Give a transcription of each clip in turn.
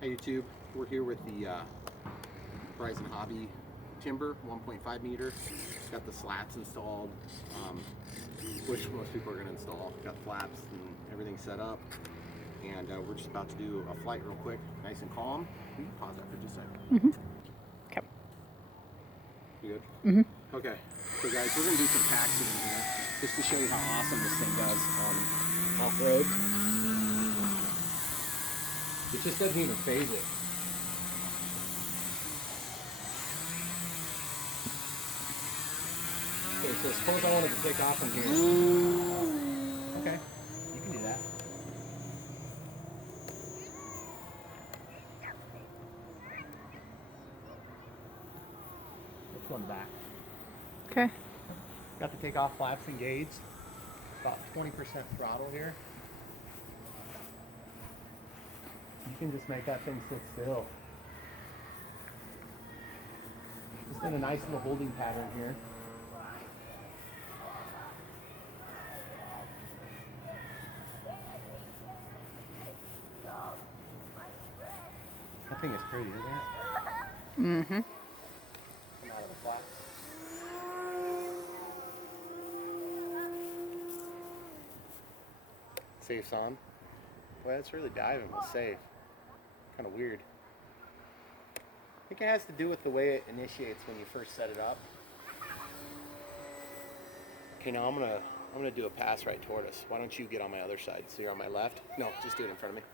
Hey YouTube, we're here with the Horizon Hobby Timber 1.5 meter. Got the slats installed, which most people are going to install. Got flaps and everything set up, and we're just about to do a flight real quick, nice and calm. Will you pause that for just a second? Okay. You good? Okay. So guys, we're going to do some taxing in here, just to show you how awesome this thing does on off-road. It just doesn't even phase it. Okay, so suppose I wanted to take off from here. Okay, you can do that. Let's run back. Okay. Got the takeoff flaps engaged. About 20% throttle here. You can just make that thing sit still. Just in a nice little holding pattern here. That thing is pretty, isn't it? Mm-hmm. Come out of the flat. Safe's on. Well, it's really diving with safe. Kind of weird. I think it has to do with the way it initiates when you first set it up. Okay, now I'm gonna do a pass right toward us. Why don't you get on my other side? So you're on my left? No, just do it in front of me.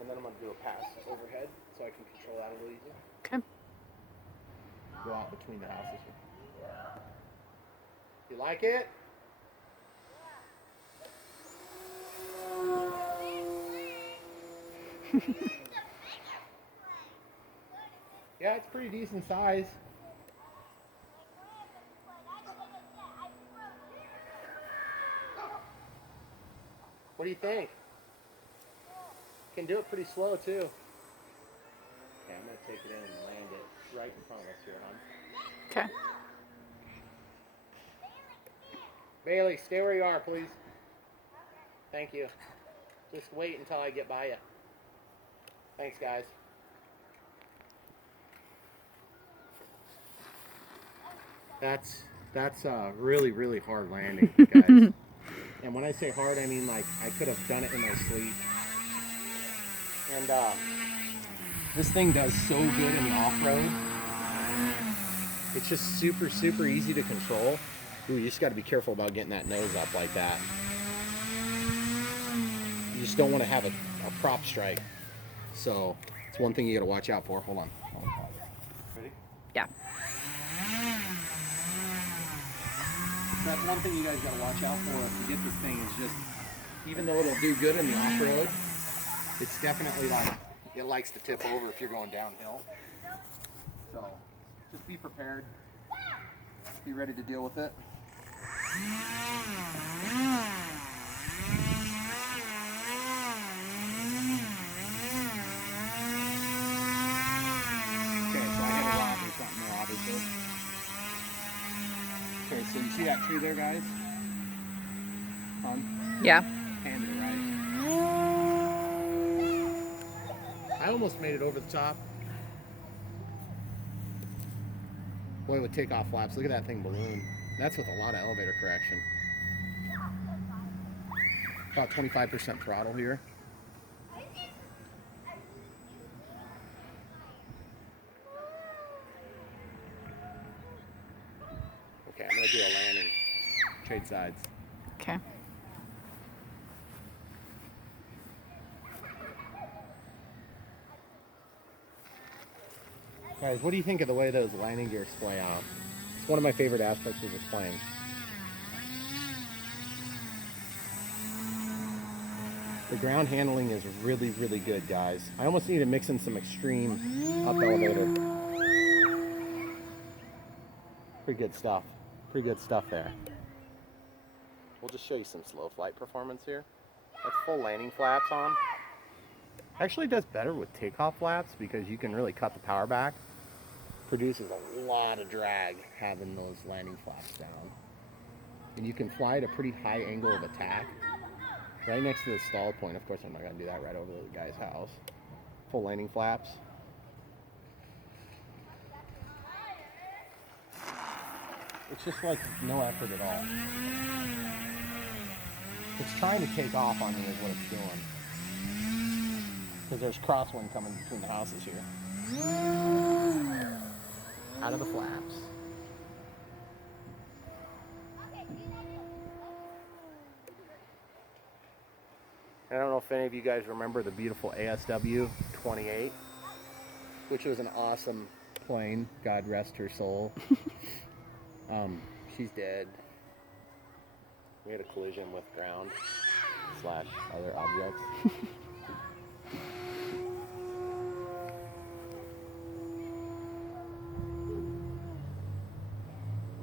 And then I'm gonna do a pass overhead so I can control that a little easier. Okay. Go out between the houses. You like it? Yeah, it's pretty decent size. What do you think? Can do it pretty slow too. Okay, I'm gonna take it in and land it right in front of us here, hon. Okay. Bailey, stay where you are, please. Thank you. Just wait until I get by you. Thanks, guys. That's a really, really hard landing, guys. And when I say hard, I mean like I could have done it in my sleep. And this thing does so good in the off-road. It's just super, super easy to control. Ooh, you just got to be careful about getting that nose up like that. You just don't want to have a prop strike. So it's one thing you got to watch out for. Hold on. Ready? Yeah. That's one thing you guys got to watch out for if you get this thing is just, even though it'll do good in the off-road, it's definitely like, it likes to tip over if you're going downhill. So just be prepared. Be ready to deal with it. Okay, so I hit a rock or something there, obviously. Okay, so you see that tree there, guys? Yeah. Handed it right. I almost made it over the top. Boy, with takeoff flaps, look at that thing balloon. That's with a lot of elevator correction. About 25% throttle here. Okay, I'm gonna do a landing. Trade sides. Okay. Guys, what do you think of the way those landing gears play out? It's one of my favorite aspects of this plane. The ground handling is really, really good, guys. I almost need to mix in some extreme up elevator. Pretty good stuff. Pretty good stuff there. We'll just show you some slow flight performance here. That's full landing flaps on. Actually does better with takeoff flaps because you can really cut the power back. Produces a lot of drag having those landing flaps down. And you can fly at a pretty high angle of attack. Right next to the stall point. Of course, I'm not going to do that right over the guy's house. Full landing flaps. It's just like no effort at all. It's trying to take off on me is what it's doing. Because there's crosswind coming between the houses here. Out of the flaps. I don't know if any of you guys remember the beautiful ASW 28, which was an awesome plane. God rest her soul. She's dead. We had a collision with ground / other objects.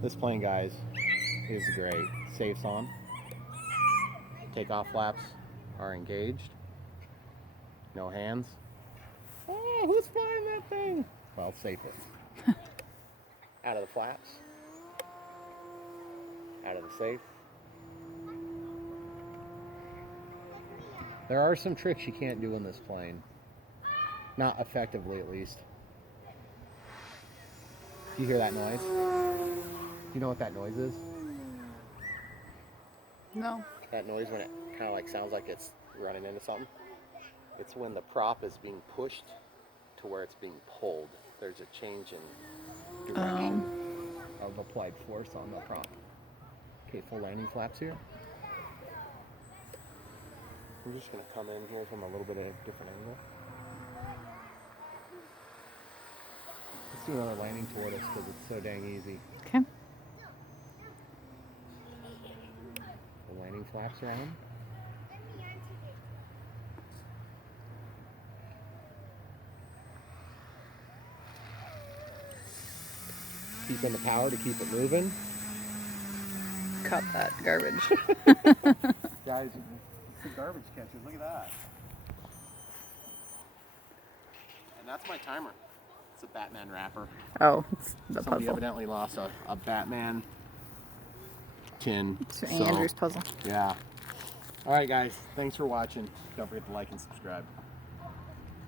This plane, guys, is great. Safe's on. Takeoff flaps are engaged. No hands. Oh, who's flying that thing? Well, safe it. Out of the flaps. Out of the safe. There are some tricks you can't do in this plane. Not effectively, at least. Do you hear that noise? Do you know what that noise is? No. That noise when it kind of like sounds like it's running into something. It's when the prop is being pushed to where it's being pulled. There's a change in direction of applied force on the prop. Okay, full landing flaps here. I'm just going to come in here from a little bit of a different angle. Let's do another landing toward us because it's so dang easy. Okay. The landing flaps are on. Keeping the power to keep it moving. Cut that garbage. Guys, the garbage catchers, look at that. And that's my timer. It's a Batman wrapper. Oh, it's the Somebody puzzle. evidently lost a Batman tin. It's Andrew's puzzle. Yeah. All right, guys. Thanks for watching. Don't forget to like and subscribe.